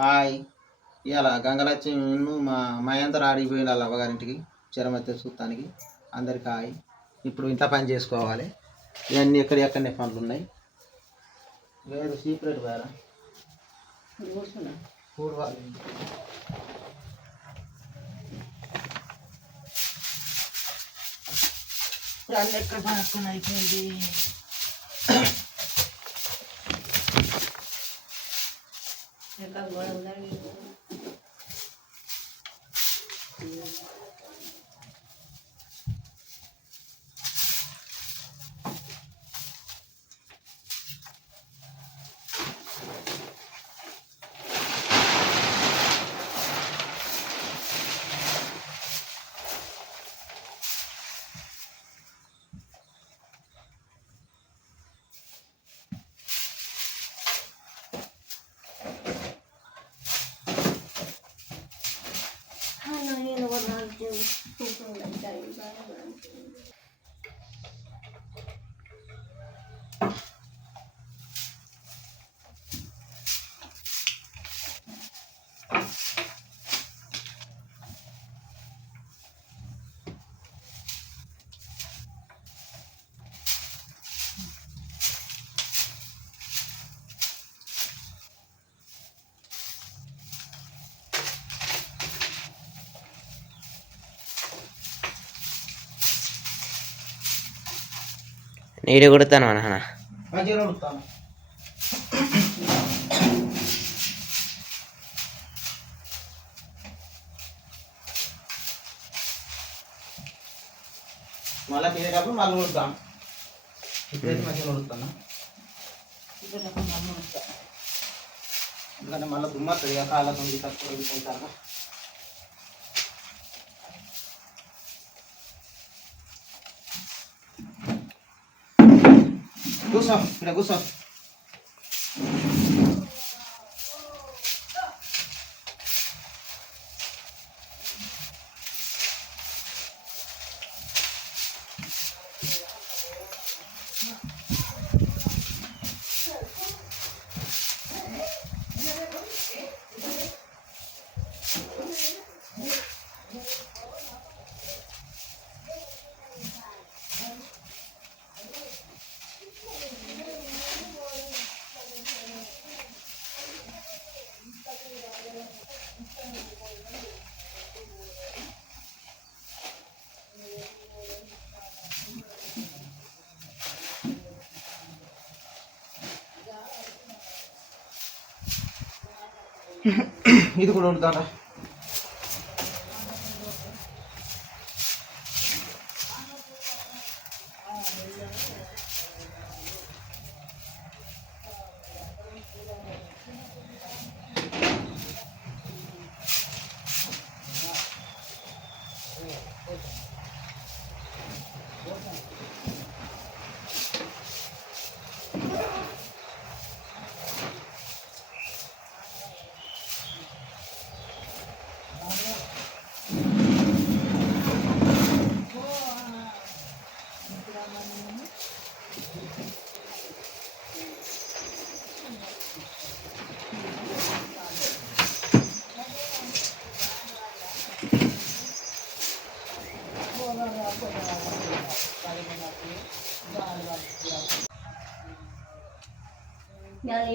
Hi. ఇవాళ గంగలక్ష్మి మా మహేందర్ ఆడిపోయిండు వాళ్ళ అవ్వగారింటికి చిరమత్తే చూస్తానికి. అందరికి హాయ్. ఇప్పుడు ఇంట్లో పని చేసుకోవాలి. ఇవన్నీ ఎక్కడెక్కడనే పనులు ఉన్నాయి. వేరు సీక్రెట్ వేరా కూడవాలి. ఎక్కడ పనుకొని అయిపోయింది. నీరు కొడతాను నాన్న. మంచిగా కొడతాను. మళ్ళీ తినేటప్పుడు మళ్ళీ కొడతాం. ఇప్పుడైతే మంచిగా కొడుతున్నా. ఎందుకంటే మళ్ళీ దుమ్మతుంది కదా, కాళ్ళతో తక్కువ వెళ్తారు. కూర్చో, ఇక్కడ కూర్చో. ఇది కూడా వండుతారా?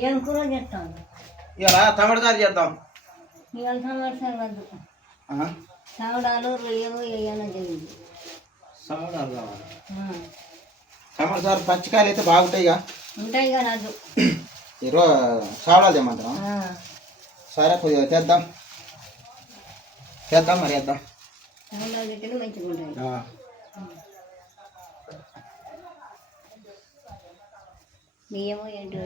ఏం కూర చేస్తాం? ఇలా టమాటాలు చేద్దాం. ఇవాళ టమాటాలు వద్దు, టమాటాలు రొయ్యలు వేయాలని జరిగింది. టమాటాలు కావాలి. టమాటాలు పచ్చికాయలు అయితే బాగుంటాయి. ఉంటాయి కానీ వద్దు. ఈరోజు చావడాలు తెమ్మంటాం. సరే కొద్దిగా తెద్దాం మరి వేద్దాం. టమాటాలు తింటే మంచిగా ఉంటాయి. బియ్యమో ఏంటో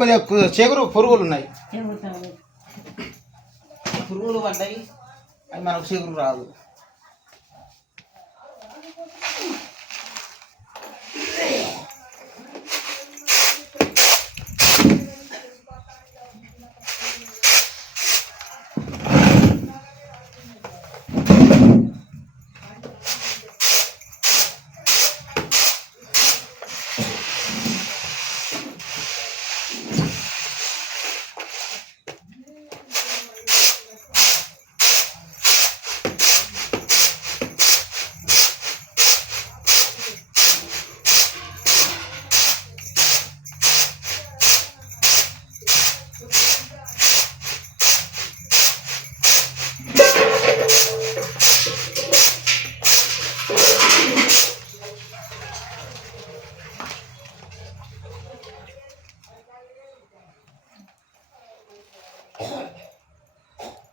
కొద్దిగా చేగురు పురుగులు ఉన్నాయి. పురుగులు పడ్డాయి అవి మనకు చిగురు రాదు.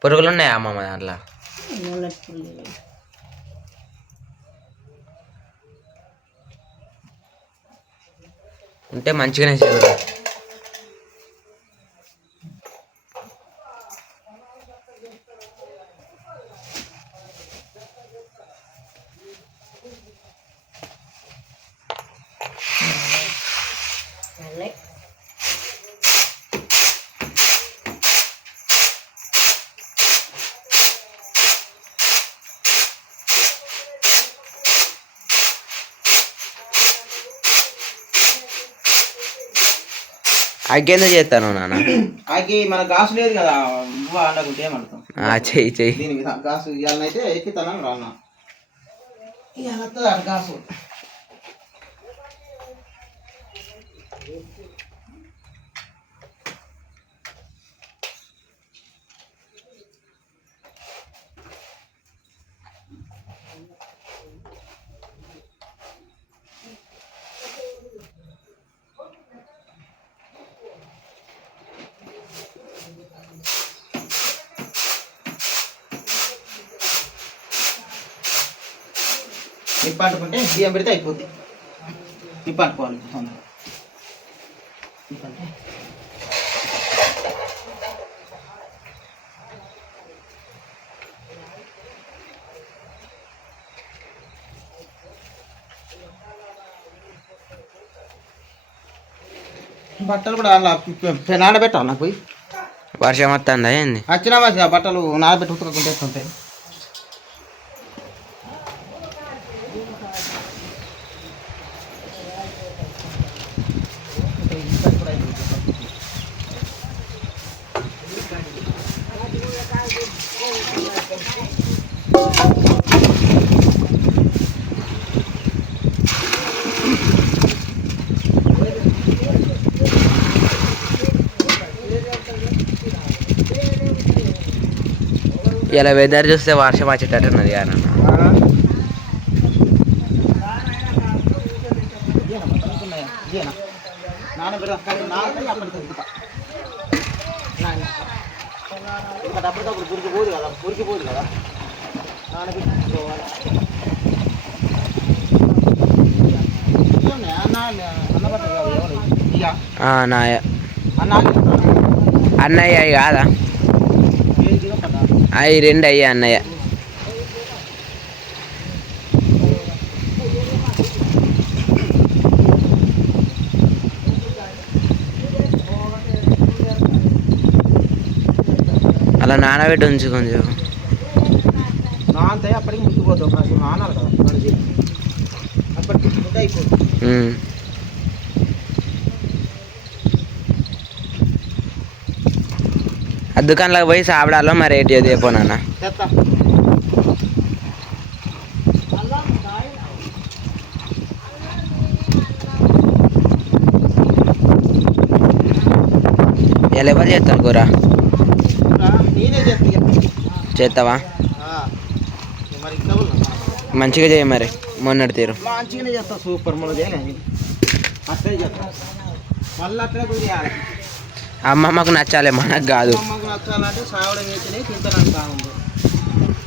పురుగులు ఉన్నాయా అమ్మమ్మ దాంట్లో? నల్లటి పుల్లి ఉంటే మంచిగానే చిగురు. నల్లై అగ్గేందుకు చేస్తాను నాన్న? ఆకి మన గాసు లేదు కదా, నువ్వు అనుకుంటే ఏమంటాం. చెయ్యి చెయ్యి. దీని మీద గాసు ఇవాళనైతే ఎక్కితానని రాన్నా ఇవాళ గాసు. నిప్పు అంటుకుంటే బియ్యం పెడితే అయిపోద్ది. నిప్పు అంటుకోవాలి తొందరగా. నిప్పు అంటే బట్టలు కూడా అలా నానబెట్టాలి. నాకు పోయి వర్షం వస్తుందా ఏంది? వచ్చినా మంచిగా బట్టలు నానబెట్టి ఉతకకుంటే ఉంటాయి. ఇలా వెదర్ చూస్తే వర్షం వచ్చేటట్టు ఉన్నది కదా అప్పటికప్పుడు పురికిపోదు కదా, పురికిపోదు కదా, నానబెట్టుకోవాలి. నాయ అన్నయ్య అవి కాదా? అవి రెండు అయ్యా అన్నయ్య. అలా నానబెట్టి ఉంచు కొంచెం. నానతాయి అప్పటికి ముట్టుకోవద్దు, కాసేపు నానాలి కదా మనకి, అప్పటికి ముట్టుకుంటే అయిపోతుంది. ఆ దుకాణంలోకి పోయి సాపడాలో మరి రేటు చెప్పనా? ఇలా ఎవరు చేస్తారు కూర? చేస్తావా? మంచిగా చేయ మరి, మొన్నటి తీరు మంచిగానే చేస్తా. సూపర్ మొన్న చేయలేదు అట్లే చేస్తా. మళ్ళీ అట్లే చేయాలి. అమ్మమ్మకు నచ్చాలి, మనకు కాదు. అమ్మకు నచ్చాలంటే సావడం చేస్తేనే తింటానంటా ఉంది.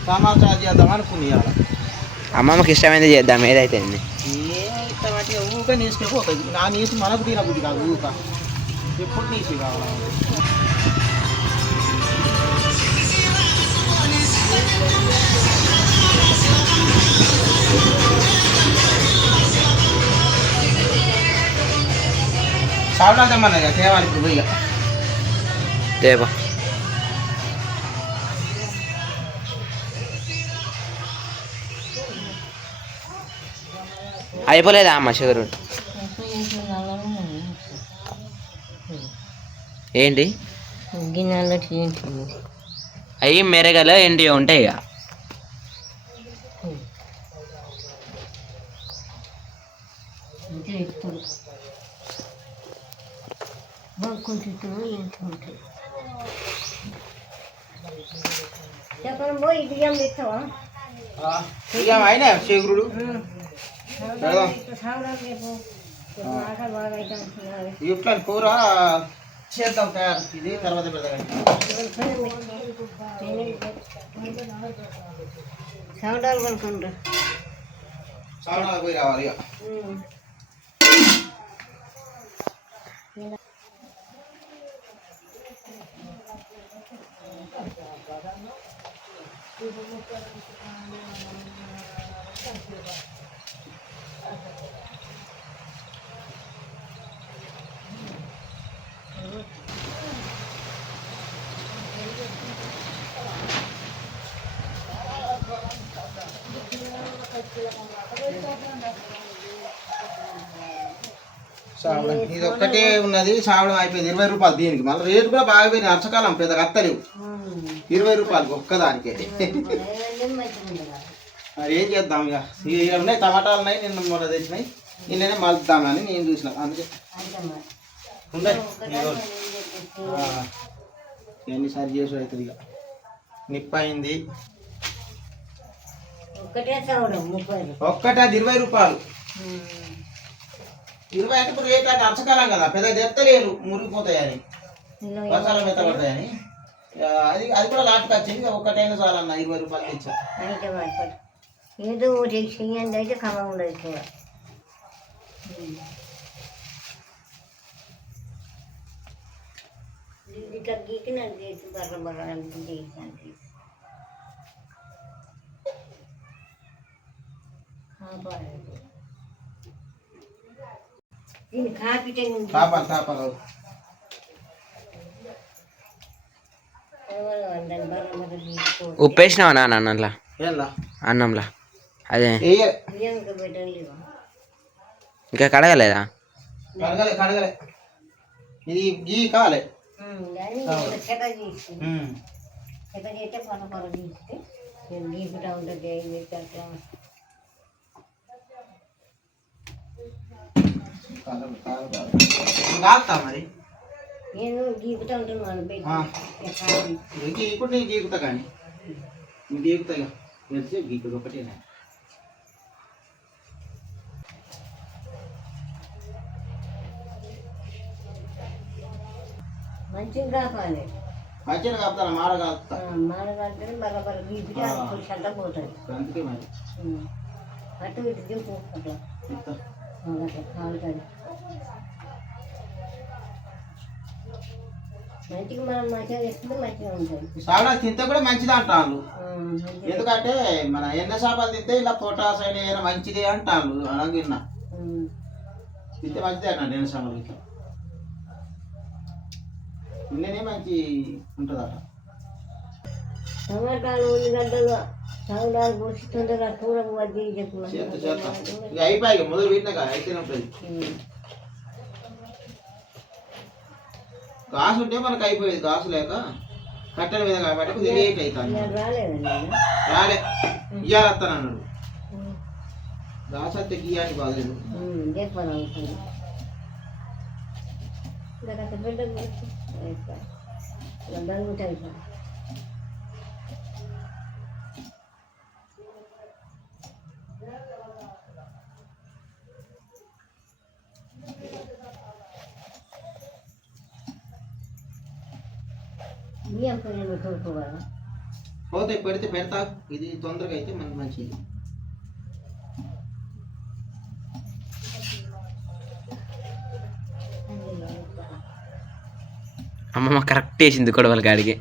సమాచారం చేద్దాం అనుకుని అమ్మమ్మకి ఇష్టమైంది చేద్దాం, ఏదైతే ఏమిటంటే ఊక నీసుకపోతుంది. నా నీసు మనకు తినబుద్ధి కాదు, ఊక ఎప్పుడు నీసు కావాలి. సాగులో తెమ్మన్నది ఇక తేవాలి ఇప్పుడు పోయి ఇక. దేవా అయిపోలేదా అమ్మ షుగర్ ఏంటి గిన్నెలో అవి మెరగల ఏంటి ఉంటాయి ఇక ఎప్పుడు కొంచెం ఎంత ఉంటాయి చెప్పండి పోయి బియ్యం తెస్తావా ఇక అయినా శేఖరుడు ఇట్లా కూర చేద్దాం తయారు ఇది తర్వాత పెడతాం సౌడాలు కొనుక్కుంటా సాగులో పోయి రావాలి ఇక సావడం ఇది ఒక్కటే ఉన్నది సావడం అయిపోయింది 20 రూపాయలు దీనికి మళ్ళీ రేటు కూడా బాగా పోయినాయి అర్చకాలం పెద్దగా అత్తలేవు 20 రూపాయలు ఒక్కదానికే మరి ఏం చేద్దాం ఇక ఇక ఉన్నాయి టమాటాలు ఉన్నాయి నిన్న మొన్న తెచ్చినాయి నిన్ననే మలుపుదామని నేను చూసిన అందుకే ఉన్నాయి ఎన్ని సరి చేసి అవుతుంది ఇక నిప్పు అయింది ఒక్కటే 20 రూపాయలు 20 అంటే ఇప్పుడు రేట్ అంటే అర్చకాలం కదా పెద్ద తెత్తలేరు మురిగిపోతాయని వర్షాలు మెత్తపడతాయని అది అది కూడా లాట్కి వచ్చింది ఒక్కటైనా చాలన్న 20 రూపాయలు తెచ్చా ఏదో ఒకటి చెయ్యండి అయితే కమ్మ ఉండదు కూడా ఇట్లా గీకిన చేసి బర్ర బర్ర చేసి దీన్ని కాపిటే కాపాలి ఉప్పేసినావా నాన్న అన్నంలా ఏంలా అన్నంలా అదే బియ్యంకి పెట్టలేవా ఇంకా కడగలేదా కడగలే ఇది గీ కాలే చెక్క చేసి చెక్క చేస్తే పొర పొర తీస్తే గీపుటా ఉంటుంది అట్లా కాలుతా మరి నేను గీపుతా ఉంటున్నాను గీకుడు నేను గీకుతా కానీ నువ్వు గీకుతా ఇక గీకుడు ఒకటేనా మంచిగా కాపాలి మంచిగా కాపుతా మాడ కాపుతా మాడ కాలితే బరబర గీపితే అంత పోతుంది అందుకే మరి అటు ఇటు దింపు అట్లా కాలుతుంది మంచిగా మనం మంచిగా వేసుకుంటే మంచిగా ఉంటుంది సాగులో తింటే కూడా మంచిది అంటాను ఎందుకంటే మన ఎన్న చేపలు తింటే ఇలా పొటాస్ అయినా మంచిది అంటాను అనగిన్నా తింటే మంచిదే అన్నాడు ఎన్న చేపలు ఇట్లా తింటేనే మంచి ఉంటుందట టమాటాలు ఉల్లిగడ్డలు సౌడాలు పోసి తొందరగా కూరకు వద్ది చెప్పు ఇక అయిపోయి మొదలు పెట్టినాక అయితేనే ఉంటుంది కాసు ఉంటే మనకు అయిపోయేది కాసు లేక కట్టెల మీద కాబట్టి లేట్ అవుతాను రాలే ఇయ్యాలత్తాను అన్నాడు కాసు అయితే గీయానికి బాగలేదు బియ్యం పొయ్యి తోడుకోవాలా పోతే పెడితే పెడతా ఇది తొందరగా అయితే మనకి మంచిది అమ్మమ్మ కరెక్ట్ వేసింది కొడవల గాడికి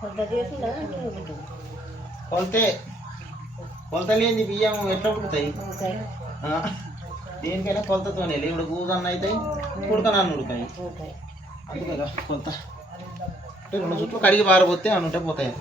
కొంత చేసుకుంటా కొలతే కొలత లేని బియ్యం ఎట్లా ఉడుకుతాయి? దేనికైనా కొలతతోనే ఇప్పుడు కూదన్న అవుతాయి, ఉడకనన్ను ఉడకాయి. అందుకే కొలత అంటే 2 చుట్లు కడిగి పారబోతే అని ఉంటే పోతాయి.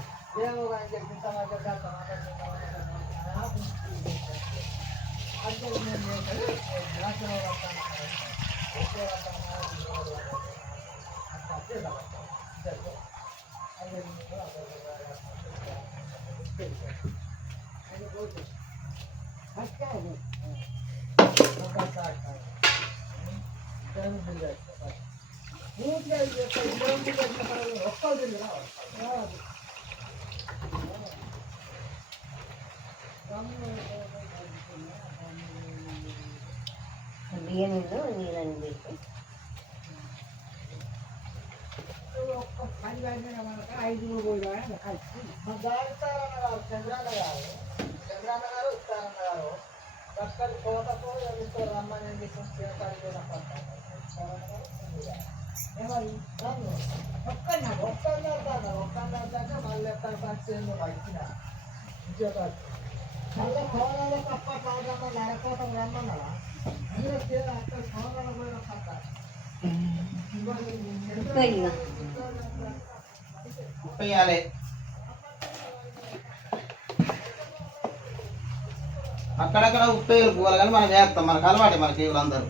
బియ్యం నీళ్ళని పెట్టి ఉప్పు వేయాలి. అక్కడక్కడ ఉప్పు వేయాలి కానీ మనం వేస్తాం, మనకు అలవాటే. మనకి వీళ్ళందరూ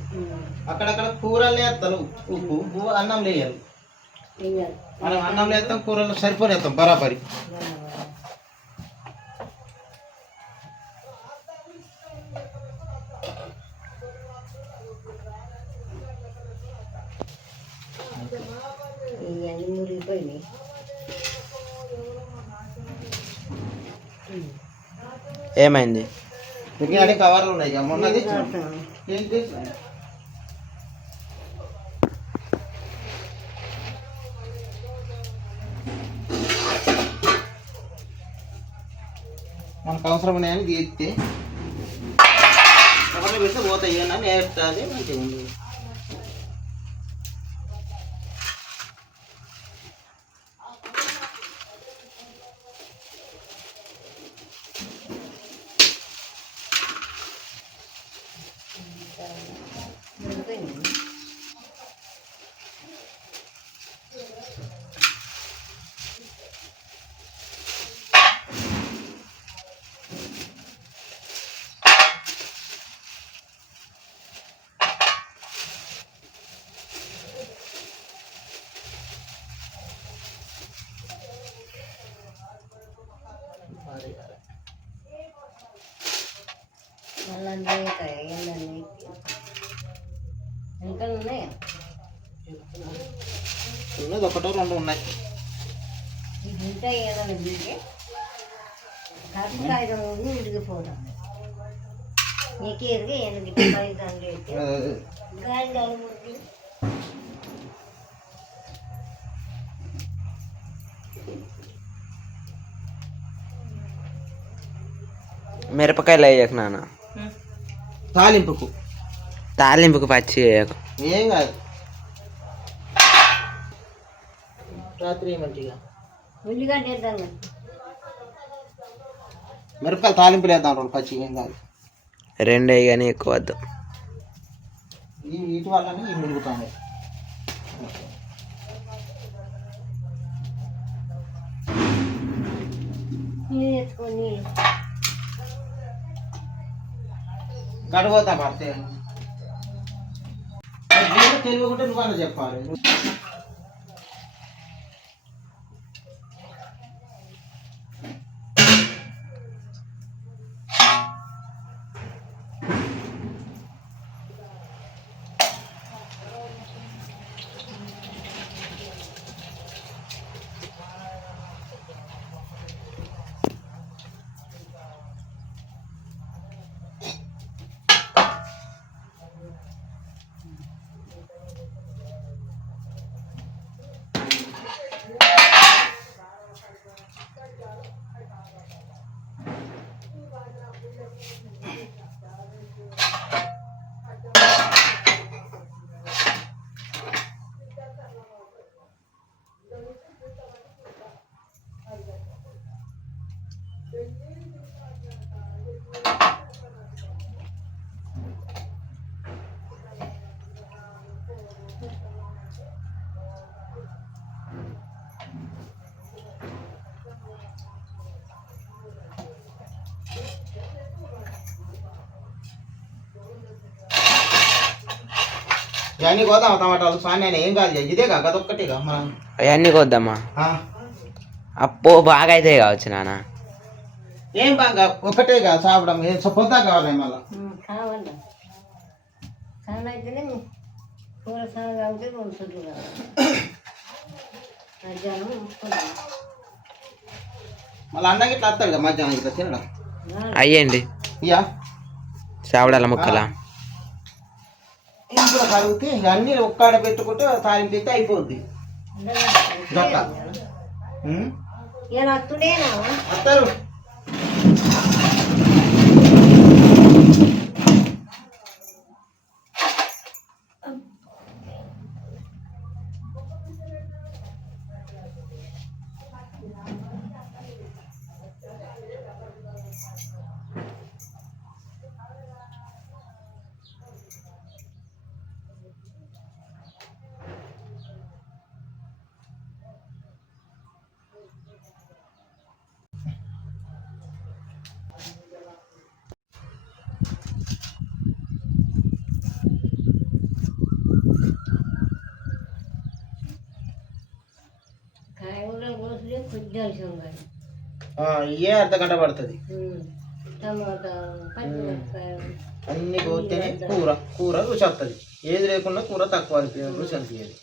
అక్కడక్కడ కూరలు వేస్తారు ఉప్పు, అన్నం వేయాలి. మనం అన్నం వేస్తాం, కూరలు సరిపోనేస్తాం బరాబరి. మురిగిపోయినాయి. ఏమైంది? అన్ని కవర్లు ఉన్నాయి ఇక మొన్నది ఏంటి మనకు అవసరం ఉన్నాయని తీస్తే కవర్లో పెడితే పోతాయి అని నేర్పుతుంది. మంచిగా ఉంది. ఇంకా ఉన్నాయా? ఉన్నది 1 2 ఉన్నాయి. ఇది ఇంకా ఏదైనా బీటే కాదు ఉడికిపోతాం. నీకు ఎరుగు ఎందుకు గాలి మురికి మిరపకాయలు వేయకు నాన్న. తాలింపుకు పచ్చి వేయకు. ఏం కాదు, రాత్రి మంచిగా ఉల్లిగడ్డ వేద్దాం. మిరపకాయలు తాలింపులు వేద్దాం 2 పచ్చి. ఏం కాదు, 2 కానీ ఎక్కువ వద్దు. వీటి వల్లనే ఇవి మురుగుతాయి. తెచ్చుకొని గడవతా పడితే తెలియకుంటే నువ్వన్నా చెప్పాలి. ఇవన్నీ కోద్దాం టమాటాలు స్వామి ఆయన ఏం కాదు ఇదేగా గదొక్కటేగా మనం అవన్నీ కొద్దామా? అప్పో బాగా అయితే కావచ్చు నాన్న. ఏం బాగా ఒకటేగా చాపడం ఏం పొద్దా కావాలి మళ్ళీ కావాలి చాలా అయితేనే కూర చాలా కాబట్టి ఉంటుంది మధ్యాహ్నం మళ్ళీ అన్నకి ఇట్లా వస్తాడు కదా మధ్యాహ్నం ఇట్లా తినడం అయ్యండి ఇయా చావడాల ముక్కలా ఇంట్లో కడిగితే అన్నీ ఒక్కడ పెట్టుకుంటే తాలింపు అయితే అయిపోద్ది. వస్తారు ఇయే అర్ధగంట పడుతుంది. అన్ని కోస్తేనే కూర కూర రుచి వస్తుంది. ఏది లేకుండా కూర తక్కువ అనిపించదు, రుచి అనిపించదు.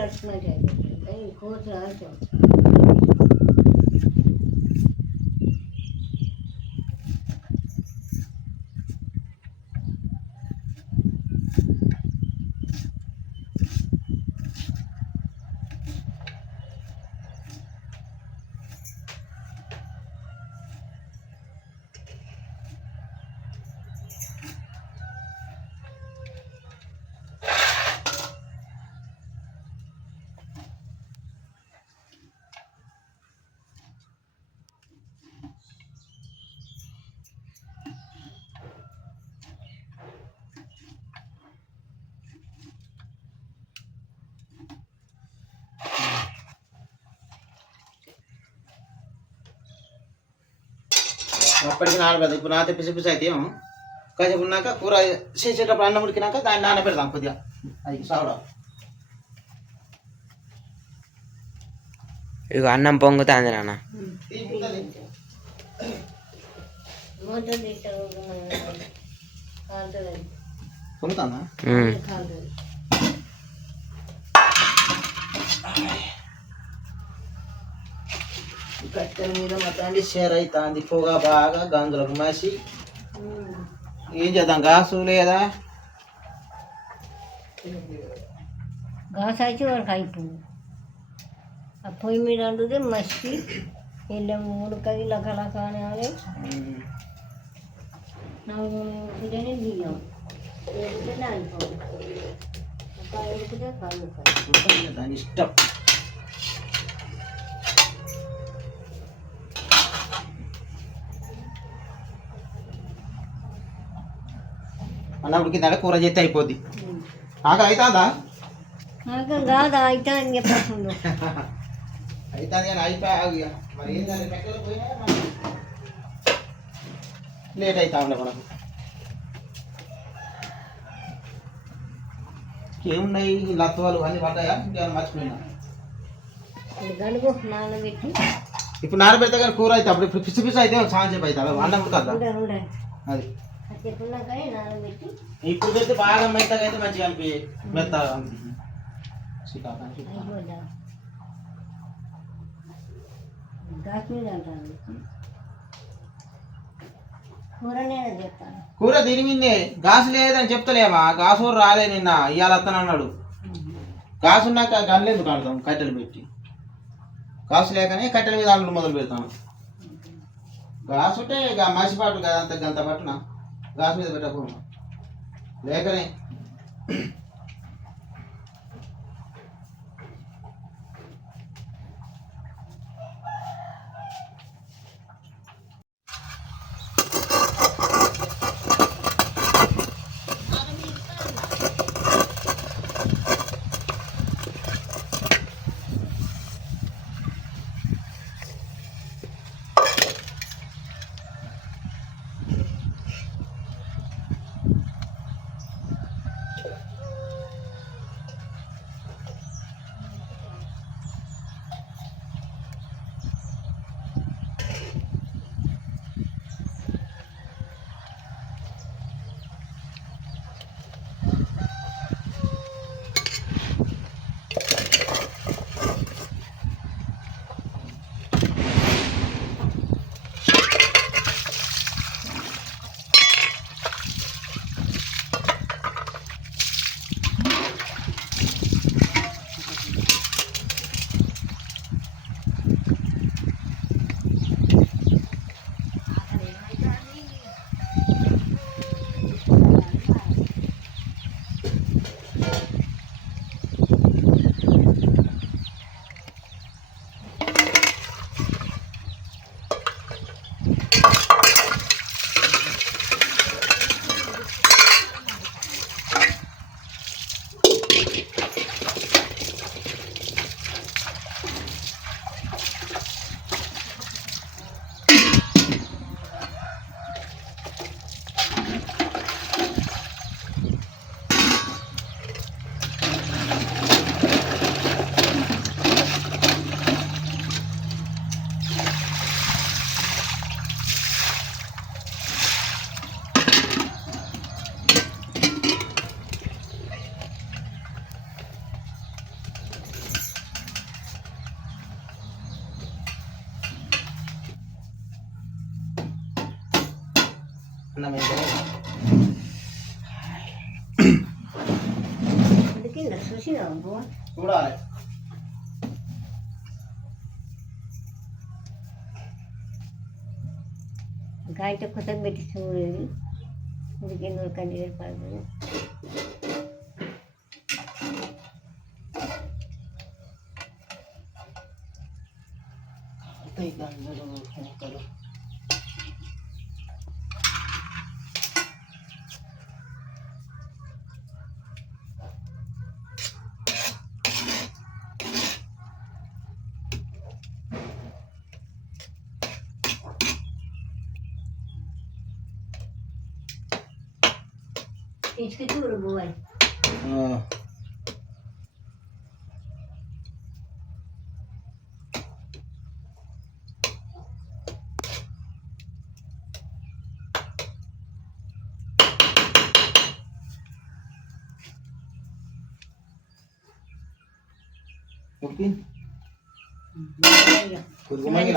లక్ష్మీ కోతులు ఆడతాం అప్పటికి నానబెడతాం. ఇప్పుడు నాతే పిసి పిసి అయితే ఏమో కాసేపు ఉన్నాక కూర చేసేటప్పుడు అన్నం ఉడికినాక దాన్ని నానబెడతాం కొద్దిగా. అది సావడం ఇక అన్నం పొంగుతుంది నాన్న. పొంగుతుందా? కట్టెల మీద మొత్తం షేర్ అవుతుంది. పొగ బాగా గంజులకు మసి ఏం చేద్దాం? గాసు లేదా గాసు అయితే వరకు అయిపోయింది. ఆ పొయ్యి మీద వండితే మసి వెళ్ళాం ఉడకది లకలక అని ఉడికితేనే బియ్యం ఉడికితే అయిపోయింది. ఉడికితే కాదు దాని ఇష్టం. అన్న ఉడికిందంటే కూర చేస్తే అయిపోద్ది. ఆక అవుతుందా? కాదా అయితే అని చెప్పేస్తుండు అవుతుంది కానీ అయిపోయా మరి ఏంటంటే మెక్కలు పోయినా లేట్ అవుతా ఉండే మనకు. ఏమున్నాయి లత్వాలు అన్నీ పడ్డాయా? ఇంకేమైనా మర్చిపోయినా? గడుగు నానబెట్టి ఇప్పుడు నానబెడితే కానీ కూర అయితే అప్పుడు పిసి పిసి అయితే సాయం చెప్పి అవుతా అన్నం కదా అది. ఇప్పుడు పెడితే బాగా మెత్తగా అయితే మంచిగా అనిపి మెత్తగా కూర దీని మీదే గాసు లేదని చెప్తలేమా? గాసు రాలే నిన్న ఇవాళ వస్తాను అన్నాడు. గాసు ఉన్నాక గన్లు ఎందుకు ఆడతాం? కట్టెలు పెట్టి గాసు లేకనే కట్టెల మీద అండ్లు మొదలు పెడతాను. గాసు ఉంటే ఇక మసిపాటు గదంత గంత పట్టున గాసు మీద పెట్టకపోను లేకనే. అన్నం అయితే కింద చూసినా చూడాలి. గాయట కొత్త పెట్టి చూడేది ఉడికింది ఉడకండి ఏర్పడుతుంది. ఇసుక చూడు పోవాలి.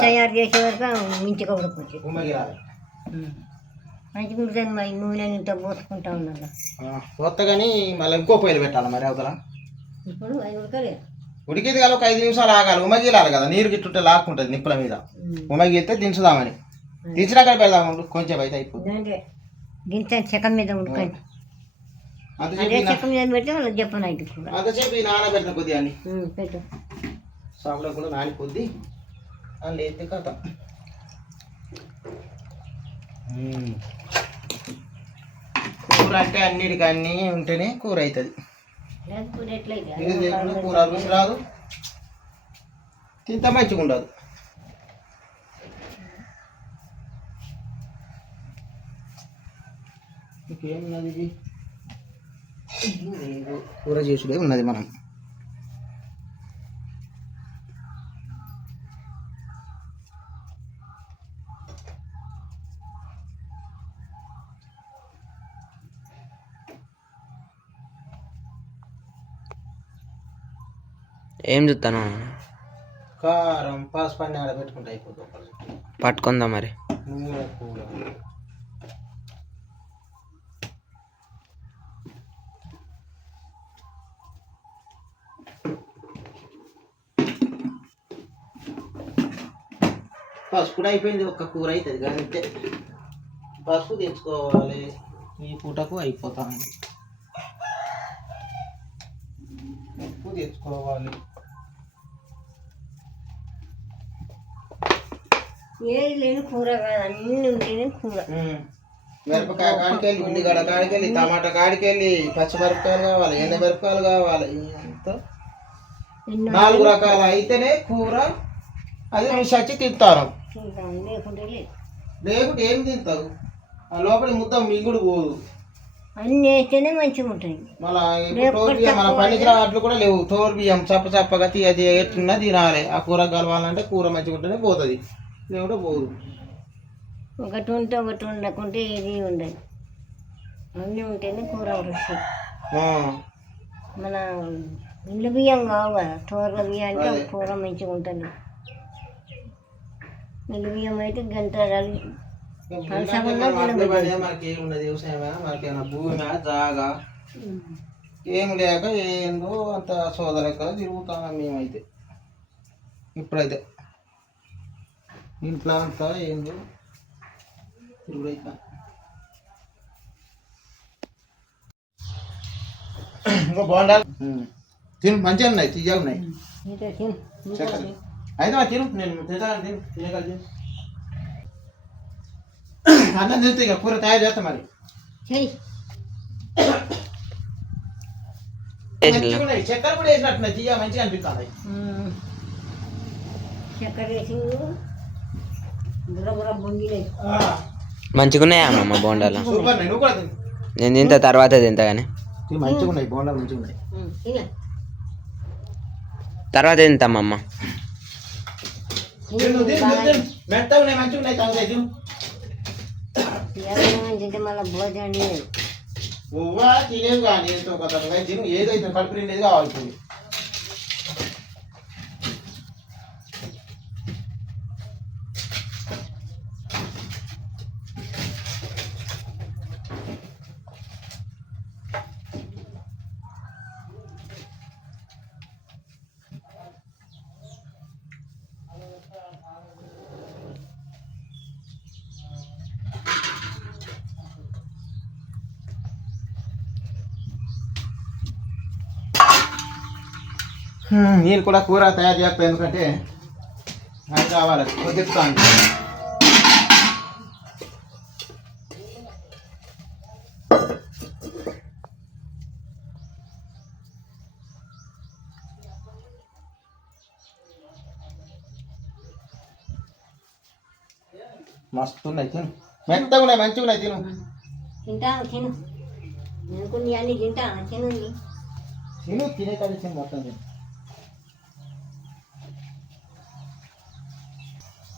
తయారు చేసే వరకు మంచిగా ఉడకొచ్చు. మంచిగా ఉడికాను మరి నూనె ఇంత పోసుకుంటా ఉన్నాను. కొత్త కానీ మళ్ళీ ఇంకో పొయ్యిలు పెట్టాలి మరి అవతల. ఇప్పుడు అది ఉడకలేదు. ఉడికింది కానీ ఒక 5 నిమిషాలు ఆగాలి. ఉమ్మగిలాలి కదా, నీరు గిట్టుంటే లాక్కుంటుంది నిప్పుల మీద. ఉమ్మగిలితే దించుదామని దించినాక పెడదాం. కొంచెం అయితే అయిపోతుంది. అంటే గింత చెక్క మీద ఉడకండి. అదే చెక్క మీద పెడితే వాళ్ళకి చెప్పను అయితే కూడా అంతసేపు ఈ నాన పెడతా కొద్దిగా అని పెట్టు. షాప్లో కూడా నాని కొద్ది అని లేతే కథ. కూర అంటే అన్నిటికీ అన్నీ ఉంటేనే కూర అవుతుంది. లేకపోతే ఎట్లయితే ఇది లేకుండా కూర రుచి రాదు, తింత మంచిగా ఉండదు. ఇంకేమున్నది, ఇది కూర చేసుడే ఉన్నది. మనం ఏం చూస్తాను? కారం పసుపు అన్నీ ఆడ పెట్టుకుంటే అయిపోతుంది. పట్టుకుందా మరి. నూనె కూర పసుపు కూడా అయిపోయింది. ఒక్క కూర అవుతుంది కానీ అంతే. పసుపు తెచ్చుకోవాలి. ఈ పూటకు అయిపోతాను. ఉప్పు తెచ్చుకోవాలి. ఏది లేని కూర కాదు, అన్నీ ఉండేది కూర. మిరపకాయ కాడికెళ్ళి, ఉల్లిగడ్డ కాడికెళ్ళి, టమాటా కాడికెళ్ళి, పచ్చిమిరపకాయలు కావాలి, ఎండమిరపకాయలు కావాలి. ఎంతో 4 రకాలు అయితేనే కూర. అది రుచి వచ్చి తింటాను. లేకుంటే ఏం తింటావు? ఆ లోపల ముద్ద మిగుడు పోదు. అన్నీ వేస్తేనే మంచిగా ఉంటుంది. మళ్ళా తోరు బియ్యం మన పనికిరా అట్లు కూడా లేవు. తోరు బియ్యం చప్ప చప్పగా తీయది ఎట్లున్నా తినాలి. ఆ కూర కలవాలంటే కూర మంచిగా ఉంటేనే పోతుంది, లేకుంటే పోదు. ఒకటి ఉంటే ఒకటి ఉండకుంటే ఏది ఉండదు. అన్నీ ఉంటేనే కూర రుచి. మన ఇల్లు బియ్యం కావు కదా, తోరల బియ్యం అంటే కూర మంచిగా ఉంటుంది. ఇల్లు బియ్యం అయితే గంట మనకి ఏమున్నది? వ్యవసాయమా మనకి? ఏమన్నా భూమి జాగా ఏం లేక ఏందో అంత సోదరక తిరుగుతాం మేమైతే. ఇప్పుడైతే ఇంట్లో అంతా ఏందో తిరుగుడైతే. ఇంకా బాగుండాలి. తిను, మంచిగా ఉన్నాయి, తీయగా ఉన్నాయి. అయితే తిను, నేను తింటాను. తినగల తిను. అన్నం తింటే ఇక కూర తయారు చేస్తా మరి. చక్కెర కూడా వేసినట్టున్నాయి, తీయ మంచిగా అనిపిస్తుంది. చక్కెర వేసి బుర్ర బొంగినాయి. మంచిగా ఉన్నాయా అమ్మమ్మ బోండాలు? సూపర్. నువ్వు కూడా తిను. నేను తింటా, తర్వాత తింటా కానీ. మంచిగా ఉన్నాయి బోండాలు, మంచిగా ఉన్నాయి. తర్వాత తింటామమ్మ. మెత్త ఉన్నాయి, మంచిగా ఉన్నాయి. తాగుతాయి తిను. తింటే మళ్ళీ భోజనం లేదు. నువ్వా తినేది కానీ ఎంతో కొత్త తిను. ఏదైతే కడుపు నిండేది కావాలి. నేను కూడా కూర తయారు చేయకపోయి ఎందుకంటే అది కావాలి కొద్దిస్తాను. మస్తు ఉన్నాయి తిను, మెత్తగా ఉన్నాయి, మంచిగా ఉన్నాయి తిను. తింటాను తిను, నేను కొన్ని అన్నీ తింటాను తిను. తిను తినే కానీ తిను మొత్తం తిను.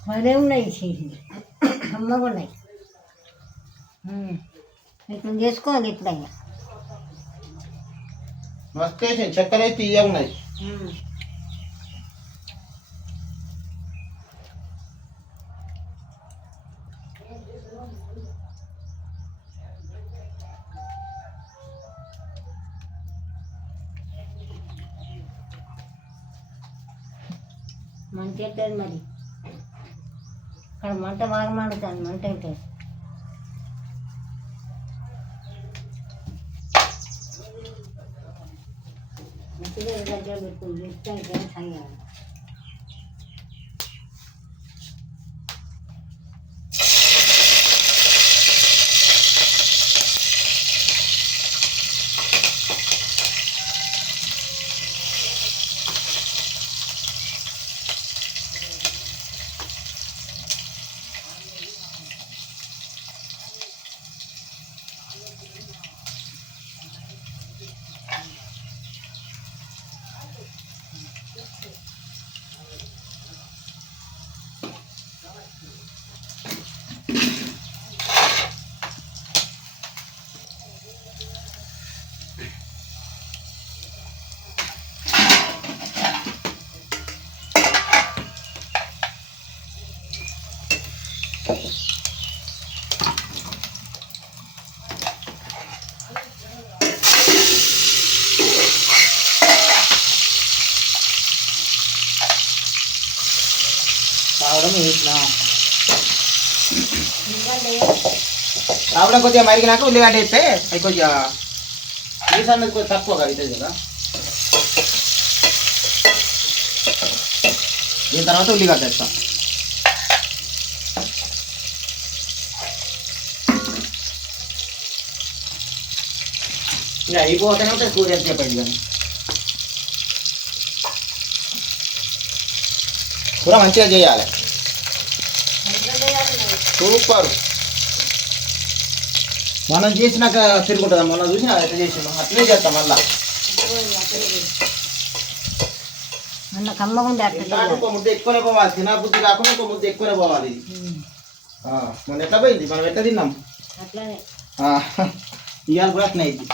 మరే ఉన్నాయి చేసి అమ్మగా ఉన్నాయి. ఇట్లా చేసుకోవాలి ఎప్పుడైనా. మస్తు వేసి చక్కెర అయితే తీయగా ఉన్నాయి. మంట అవుతుంది మరి, అక్కడ మంట బాగా మండుతుంది, మంట అవుతుంది. మంచిగా దగ్గర పెట్టుకుని ఇష్టం చేయాలి. రావడం ఇట్లా రావడం కొద్దిగా మరిగినాక ఉల్లిగడ్డ వేస్తే అది కొద్దిగా నీసు అన్నది కొద్దిగా తక్కువగా అవుతుంది కదా. దీని తర్వాత ఉల్లిగడ్డ వేస్తాం. ఇంకా అయిపోతేనే ఉంటుంది కూర ఎంతసేపు అయింది కానీ. కూర మంచిగా చేయాలి, సూపర్. మనం చేసినాక తిరుగుతుందా, మొన్న చూసినా ఎట్లా చేసినాం అట్లే చేస్తాం. మళ్ళా కమ్మగుండే ఇంకో ముద్ద ఎక్కువనే పోవాలి, తినబుద్ధి కాకుండా ఇంకో ముద్ద ఎక్కువనే పోవాలి. మొన్న ఎట్లా పోయింది, మనం ఎట్లా తిన్నాం అట్లానే ఇవాళ కూడా అట్నే అయింది.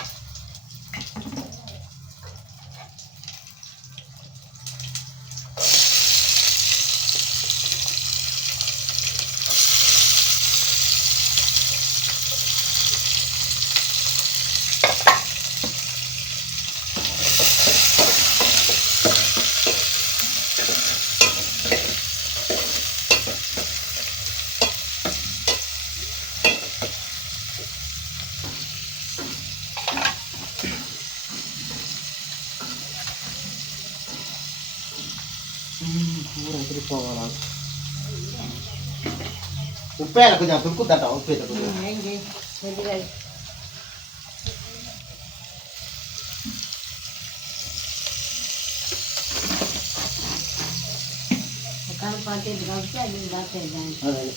కూర ఎదిరిపోవాలి. ఉప్పు వేయాలి కొంచెం, తురుకుద్దట ఉప్పు వేస్తే అదే.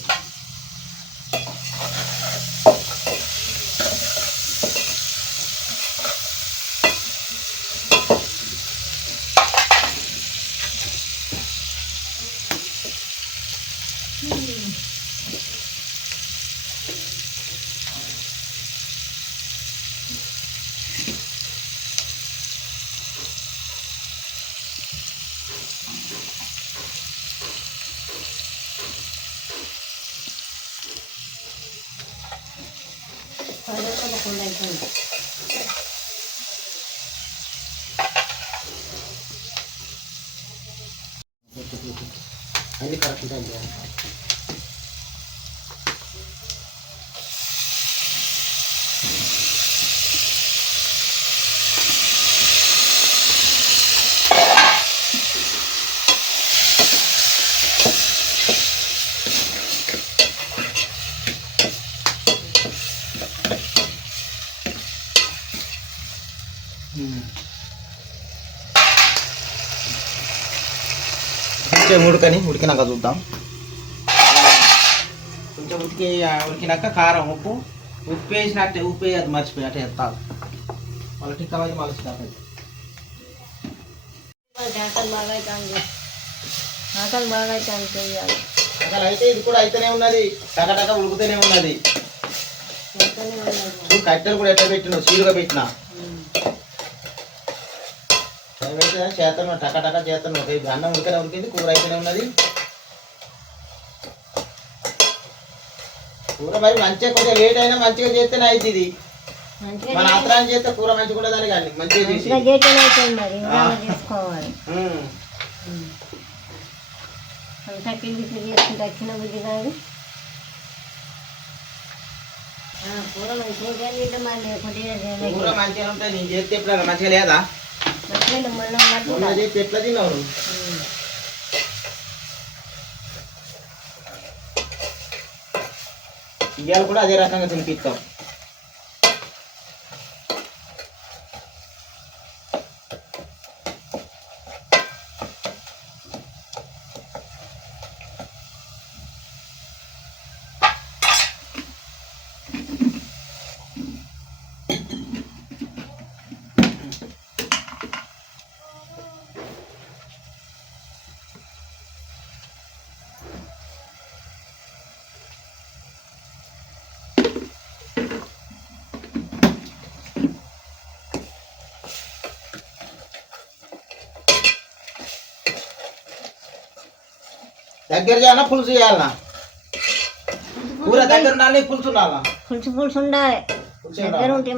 అన్ని కరెక్ట్ టైం చేయాలి. కొంచెం ఉడికినాక చూద్దాం. కొంచెం ఉడికినాక కారం ఉప్పు వేసినట్టే, ఉప్పు వేయదు మర్చిపోయినట్టే ఎత్తాలి. మళ్ళీ టిక్కా మళ్ళీ మలుస్తుంది. ఆకలి బాగా అవుతుంది చేయాలి. అసలు అయితే ఇది కూడా అయితేనే ఉన్నది, టకటక ఉడుకుతూనే ఉన్నది. కట్టెలు కూడా ఎట్లా పెట్టినా సీలుగా పెట్టినా చేతను టకటక చేతను. అన్నం ఉడికనే ఉడికింది, కూర అయితేనే ఉన్నది. కూర మరి మంచిగా కొంచెం లేట్ అయినా మంచిగా చేస్తేనే అవుతుంది. ఇది మన ఆత్రాన్ని చేస్తే కూర మంచిగా కూడా దాని కానీ మంచిగా చేసి చేసుకోవాలి. తక్కువ గిట్లు చేసుకుంటే వచ్చిన బుద్ధి కాదు. కూర మంచిగా తింటే మళ్ళీ కూర మంచిగా ఉంటాయి. నేను చేస్తే ఎప్పుడు మంచిగా లేదా? మొన్న చేస్తే ఎట్లా తిన్నావు? ఇవాళ కూడా అదే రకంగా తినిపిస్తాం. దగ్గర చేయాలా పులుసు చేయాలనా? కూర దగ్గర ఉండాలి, పులుసు ఉండాలా? పులుసు ఉండాలి. దగ్గర ఉంటే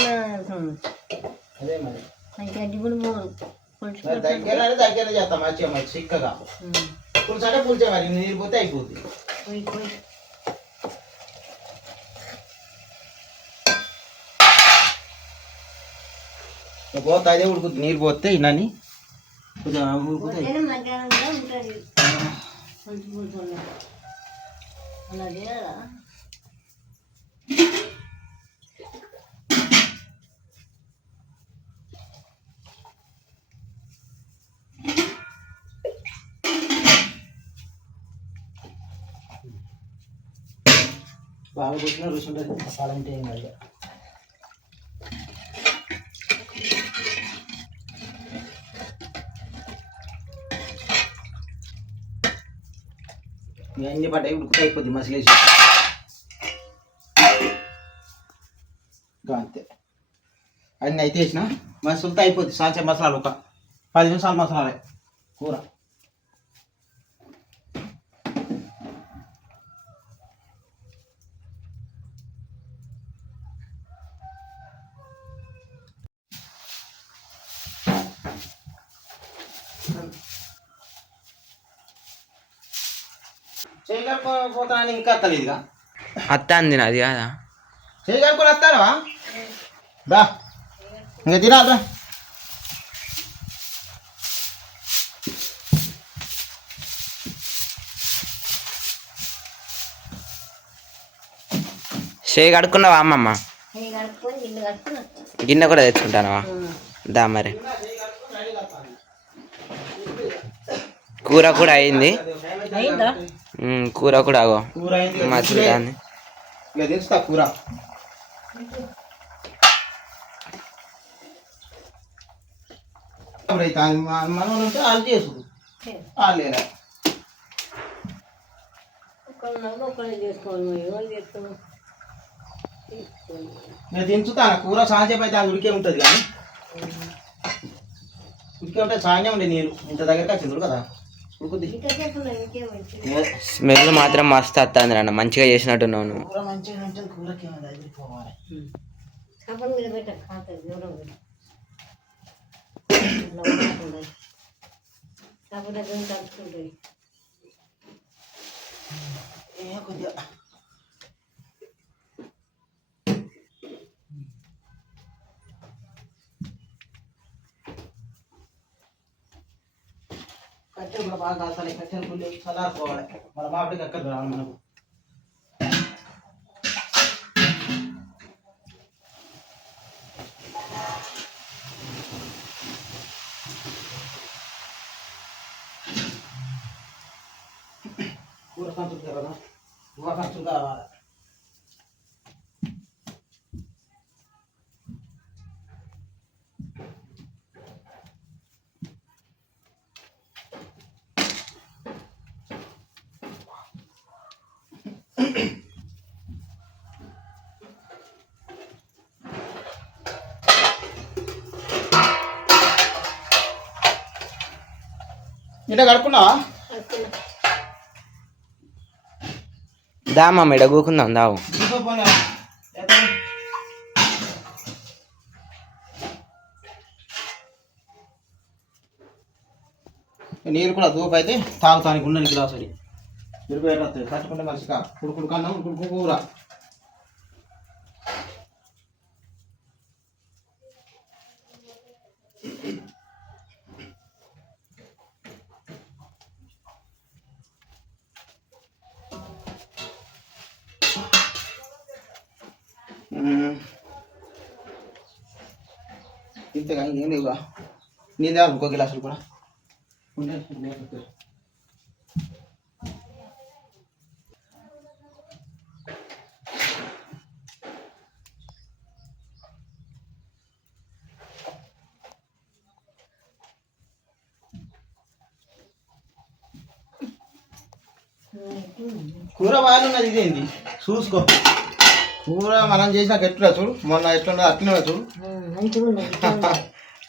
అదే మరి గడ్డి కూడా దగ్గర దగ్గర చేస్తాం మంచిగా మరి చిక్కగా. పులుసు అంటే పులిసే మరి, నీరు పోతే అయిపోతుంది. పోతే అదే ఉడుకుతుంది. నీరు పోతే ఇన్నని ఉడుకుతాయి. బాగా పుట్టిన రుచి ఉంటుంది. చెప్పాలంటే ఏం కాదు. ఇవన్నీ పడ్డాయి, ఉడుకుతా అయిపోద్ది మసిలేసి. అంతే అన్నీ అయితే వేసిన మసులుతో అయిపోద్ది. సాంచే మసాలాలు ఒక 10 నిమిషాలు మసాలాలే కూర. చేయకపోతానని ఇంకా అత్తలేదుగా. అత్త అంది అది కాదా? చేయకపోతే వస్తారా? దా ఇంకా తినాలి. చేయి కడుక్కున్నావా అమ్మమ్మ? గిన్నె కూడా తెచ్చుకుంటానవా? దా మరి. కూర కూడా అయింది. కూర కూడా ఆగో మర్చిపోయింది. ఇక తెలుస్తా కూర మనం ఉంటే వాళ్ళు చేసుకు వాళ్ళు నేను తించుతాను. కూర సాంచేపు అయితే అది ఉడికే ఉంటుంది కానీ ఉడికే ఉంటుంది. సాయం ఉండే నీళ్ళు ఇంత దగ్గరికి వచ్చింది కదా ఉడుకుద్ది. స్మెల్ మాత్రం మస్తు వస్తుంది అన్న. మంచిగా చేసినట్టున్నావు నువ్వు. కూర మంచిగా ఉంటుంది. కూరకి పోవాలి. కొద్దిగా కట్టెలు కూడా బాగా కాసాలి. కట్టెలు పుల్లి చల్లారిపోవాలి. మన మామిడికి అక్కడ రావాలి మనకు. కూర కంచులు కదా కూర కంచులు కావాలి. ఇంట్లో కడుక్కున్నావా? దామా మెడ కూకుందాం దావు. నీళ్ళు కూడా దూపు అయితే తాగుతానికి ఉండని గ్లాసు అది విరిపోయేటప్పుడు కట్టుకుంటే మనిషిగా ఉడుకుడు కన్నా ఉడుకుడు కూర. ఇంతగా ఏం లేవుగా నీళ్ళు తాగు ఇంకో గిలాసులు కూడా కూర బాగానే ఉన్నది. ఇదేంది చూసుకో కూర మనం చేసినాక ఎట్లా చూడు, మొన్న ఎట్లున్నది అట్లనే చూడు.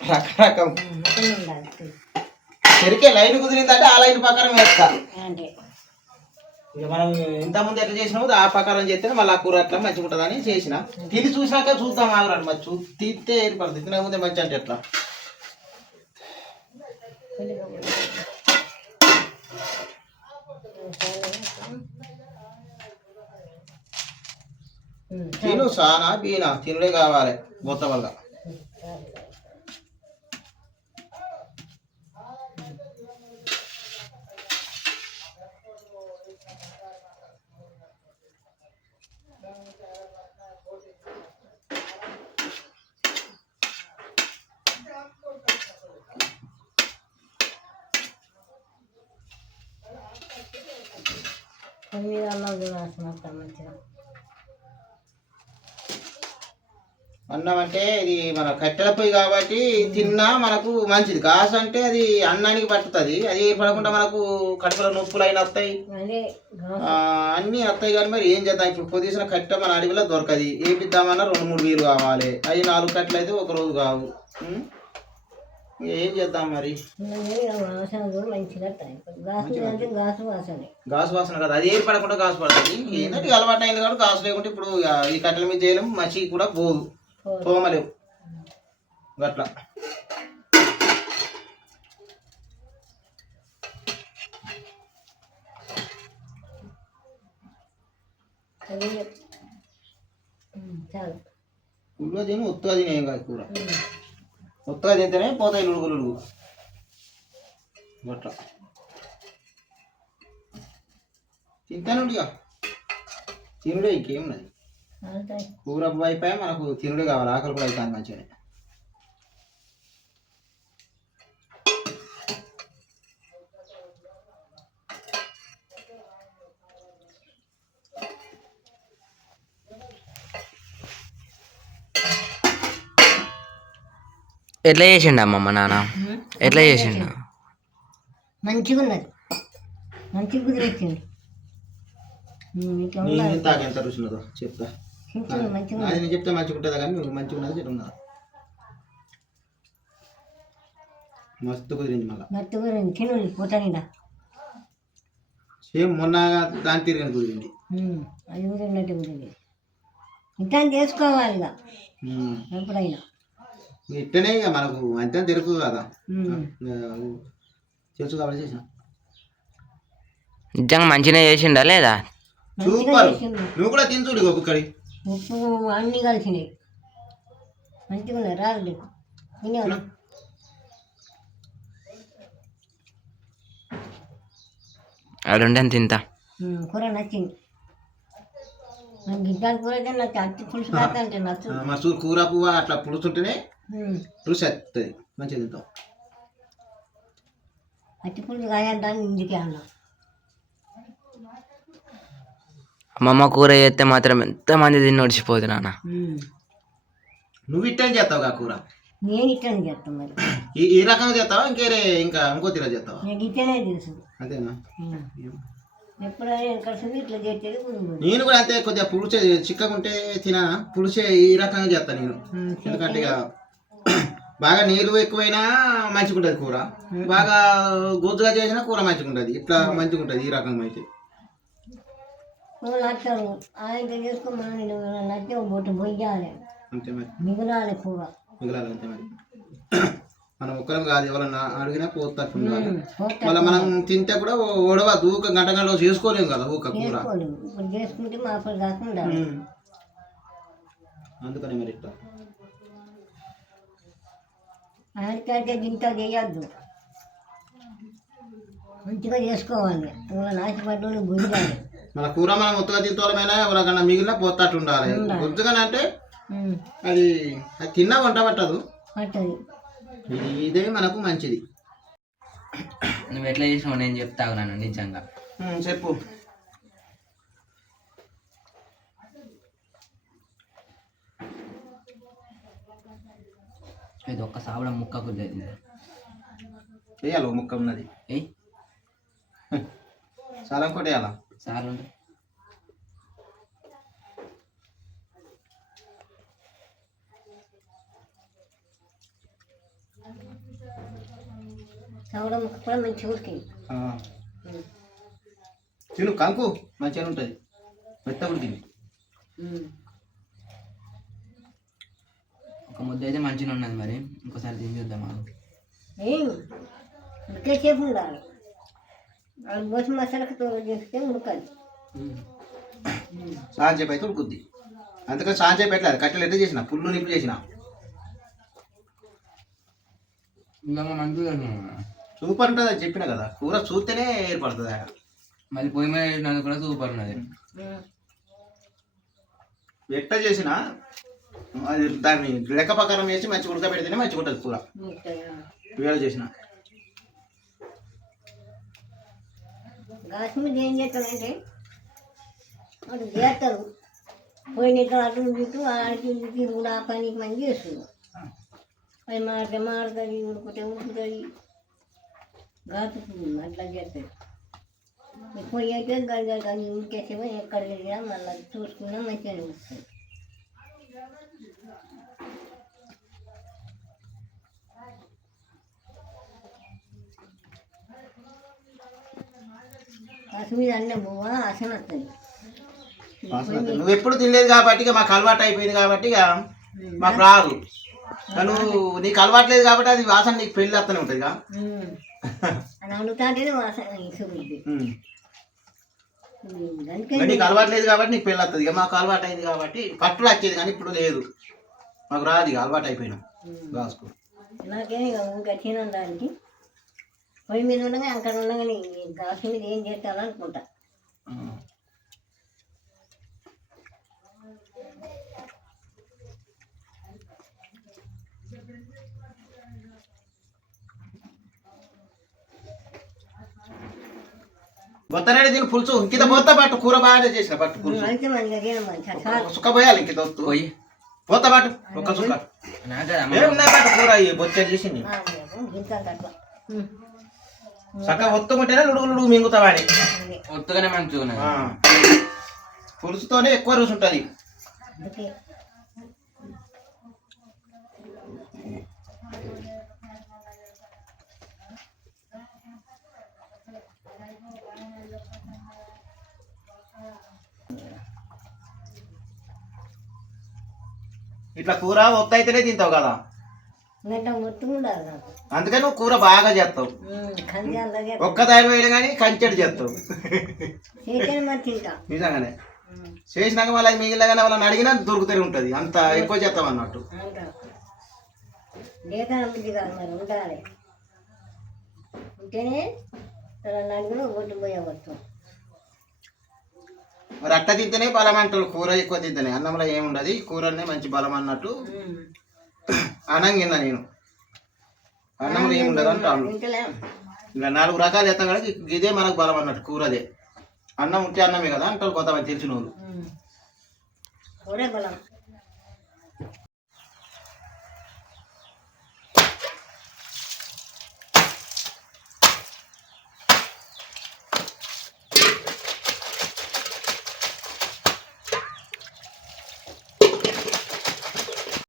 రకరకం సరికే లైన్ కుదిరిందంటే ఆ లైన్ ప్రకారం వేస్తా. ఇక మనం ఇంతకుముందు ఎట్లా చేసినామో ఆ ప్రకారం చేస్తే మళ్ళీ ఆ కూర అట్లా మంచిగా ఉంటుందని చేసిన. తిని చూసినాక చూద్దాం ఆగురాడు మరి తీస్తే ఏర్పడుతుంది. తినకపోతే మంచి అంటే ఎట్లా. తిను సానా బీనా తినుడే కావాలి మొత్తం వల్ల. అన్నం అంటే ఇది మన కట్టెల పొయ్యి కాబట్టి తిన్నా మనకు మంచిది. గాసు అంటే అది అన్నానికి పట్టుతుంది. అది పడకుండా మనకు కడుపులో నొప్పులు అయిన వస్తాయి, అన్నీ వస్తాయి. కానీ మరి ఏం చేద్దాం, ఇప్పుడు పొద్దుసిన కట్టె మన అడవిలో దొరకది. ఏపిద్దామన్నా 2-3 వీలు కావాలి. అవి 4 కట్టెలు అయితే ఒక రోజు కావు. ఏం చేద్దాం మరి. గాసు వాసన కదా, అది ఏర్పడకుండా గాసు పడుతుంది. ఏంటంటే అలవాటు అయింది కాబట్టి గాసు లేకుంటే ఇప్పుడు ఈ కట్టెల మీద చేయలేము, మసి కూడా పోదు, తోమలేవు గట్లా. ఉల్లుగా తిని ఉత్తగా తినే ఏం కాదు కూర. ఉత్తగా తింటేనే పోతాయి ఉడుగులు గట్లా. తింటానుండి తినుడే, ఇంకేమున్నది. కూర అయిపోయా మనకు తినుడే కావాలి. ఆకలి కూడా అవుతాను మంచిగానే. ఎట్లా చేసిండు అమ్మమ్మ నాన్న? ఎట్లా చేసిండు? మంచిగా ఉన్నది, మంచిగా కుదిరెచ్చింది. ఎంత రుచి ఉన్నదో చెప్తా. అది నేను చెప్తే మంచిగా ఉంటుందా కానీ నువ్వు మంచిగా ఉన్నది చెప్తున్నా. మస్తు కుదిరింది, మళ్ళీ మస్తు కుదిరింది. తిను పోతానిందా సేమ్ మొన్న దాని తిరిగి కుదిరింది. అది కుదిరినట్టు కుదిరింది. ఇంకా చేసుకోవాలి ఇక ఎప్పుడైనా. ఇట్టనే ఇక మనకు అంతే తెలుస్తుంది కదా, తెలుసు కాబట్టి చేసిన. నిజంగా మంచిగా చేసిండా లేదా? సూపర్. నువ్వు కూడా తిని చూడు ఒక్కొక్కడి. ఉప్పు అన్నీ కలిసినాయి, మంచిగా ఉన్నాయి. రాదు నీకు తినే అడుండే తింటా. కూర నచ్చింది. గిడ్డాలు కూర అయితే నాకు అట్టి పులుసు కాక అంటే నచ్చు. మస్తు కూర పువ్వు అట్లా పులుస్తుంటేనే రుచి వస్తుంది, మంచిగా తింటాం. అట్టి పులుసు కాయంటాను ఇందుకే అన్నా. అమ్మమ్మ కూర చేస్తే మాత్రం ఎంతమంది తిని నడిచిపోదు నాన్న. నువ్వు ఇట్టని చేస్తావు కూర? నేను ఇట్లనే చేస్తాను మరి. ఈ రకంగా చేస్తావా ఇంకా ఇంకో తీరా చేస్తావా? నాకు ఇట్లనే తెలుసు. అంతేనా? ఎప్పుడైనా కలిసి ఇట్లా చేస్తే నేను కూడా అంతే. కొద్దిగా పులుసే చిక్కకుంటే తినా, పులుసే ఈ రకంగా చేస్తాను నేను. ఎందుకంటే ఇక బాగా నీళ్ళు ఎక్కువైనా మంచిగా ఉంటుంది కూర, బాగా గొజ్జుగా చేసినా కూర మంచిగా ఉంటుంది. ఇట్లా మంచిగా ఉంటుంది ఈ రకంగా అయితే. నచ్చాను ఆయన చేసుకోమని నచ్చే బొట్టు పొయ్యాలి, అంతే మరి, మిగలాలి కూర మిగలాలి అంతే మరి. మనం ఒక్కరం కాదు, ఎవరన్నా అడిగినా పోతట్టు ఉండాలి. మళ్ళీ మనం తింటే కూడా ఓడవ దూక గంట గంటలో చేసుకోలేము కదా ఊక కూర. ఇప్పుడు చేసుకుంటే మా అప్పుడు కాకుండా అందుకని మరి ఇట్లా ఆయనకంటే గింత చేయొద్దు, మంచిగా చేసుకోవాలి. నాచిపడ్డోళ్ళు గుంజాలి. మన కూర మనం మొత్తగా తింటోళమైనా ఎవరికన్నా మిగిలిన పోతట్టు ఉండాలి. గుజ్జుగానే అంటే అది తిన్నా వంట పట్టదు, ఇదే మనకు మంచిది. నువ్వు ఎట్లా చేసినావు నేను చెప్తావు నన్ను నిజంగా. చెప్పు. ఇది ఒక్క సాబడ ముక్క కుద్దేది వేయాలి, ముక్క ఉన్నది చాలా ఇంకోటి వేయాలా సార్లు చవడ ముక్క కూడా మంచిగా ఉడికింది. తిను కంకు మంచిగా ఉంటుంది, మెత్త ఉడికింది. ఒక ముద్ద అయితే మంచిగా ఉన్నది, మరి ఇంకోసారి తిని చూద్దామా? ఉడికేసేపు ఉండాలి, అది బోసి మసాలాతో చేస్తే ఉడకాలి. సాంచేపు అయితే ఉడుకుద్ది, అందుకని సాంచేపు పెట్టలేదు. కట్టెలు ఎట్లా చేసిన పుల్లు నిప్పు చేసిన సూపర్ ఉంటుంది. అది చెప్పిన కదా, కూర చూస్తేనే ఏర్పడుతుంది. మళ్ళీ పొయ్యి మీద కూడా సూపర్ ఉన్నది. ఎట్లా చేసినా అది దాన్ని లెక్క ప్రకారం వేసి మంచిగా ఉడకబెడితేనే మంచిగా ఉంటుంది కూర. వేళ చేసిన గాసి మీద ఏం చేస్తారంటే అటు చేస్తారు, పోయిన అటు చుట్టూ ఆడికి కూడా ఆ పనికి మంచి చేస్తున్నారు. అది మాడుతుంది, ఉడుకుతుంది, ఘాటు అట్లా చేస్తారు. పొయ్యి అయితే గంజ ఉడికేసేమో ఎక్కడ వెళ్ళినా మళ్ళీ చూసుకున్నా మంచిగా అనిపిస్తుంది. కాశ్మీర్ అన్నం బువ్వ అసలు వస్తుంది. నువ్వు ఎప్పుడు తినలేదు కాబట్టి ఇక మాకు అలవాటు అయిపోయింది కాబట్టి ఇక మాకు రాదు. నువ్వు నీకు అలవాటు లేదు కాబట్టి అది వాసన నీకు పెళ్ళి వస్తూనే ఉంటుంది. అది అడుగుతాంటేనే వాసన ఇసుకుంది. నీకు అలవాటు లేదు కాబట్టి నీకు పెళ్ళి వస్తుంది. ఇక మాకు అలవాటు అయింది కాబట్టి పట్టులు వచ్చేది కానీ ఇప్పుడు లేదు, మాకు రాదు. ఇక అలవాటు అయిపోయినాం రాసుకో. నాకేమి ఇంకా తినడానికి పొయ్యి మీద ఉండగా అక్కడ ఉండగానే గాసు మీద ఏం చేస్తాననుకుంటా. బొత్తరేడి దీని పులుసు ఇంకిత పోతా పట్టు కూర బాగా చేసిన పట్టు పులుసు అయితే మంచిగా సుక్క పోయాలి. ఇంకిత పోయి పోతా పాటు ఒక్క సుక్క ఏమున్నాయి పాటు కూర బొచ్చడి చేసింది. చక్క ఒత్తుకుంటేనే లుడుగు మింగుతావాడి. ఒత్తుగానే మంచిగా పులుసుతోనే ఎక్కువ రుచి ఉంటుంది. ఇట్లా కూర ఒత్త అయితేనే తింటావు కదా, అందుకని నువ్వు కూర బాగా చేస్తావు. ఒక్క దారి వేయడం కానీ కంచెడు చేస్తావు. నిజంగానే చేసినాక మళ్ళీ మిగిలిన కానీ వాళ్ళని అడిగినా దొరుకుతూనే ఉంటుంది. అంత ఎక్కువ చేస్తావు అన్నట్టు. మరి అట్ట తింటేనే బలం అంటారు. కూర ఎక్కువ తింటేనే అన్నంలో ఏముండదు, కూరనే మంచి బలం అన్నట్టు అనంగిన్నా నేను. అన్నంలో ఏముండదు అంటాను. ఇంకా 4 రకాలు చేస్తాం కదా, ఇదే మనకు బలం అన్నట్టు కూరదే. అన్నం ఉంటే అన్నమే కదా అంటారు కొంతమంది తెలిసిన వాళ్ళు. కూరే బలం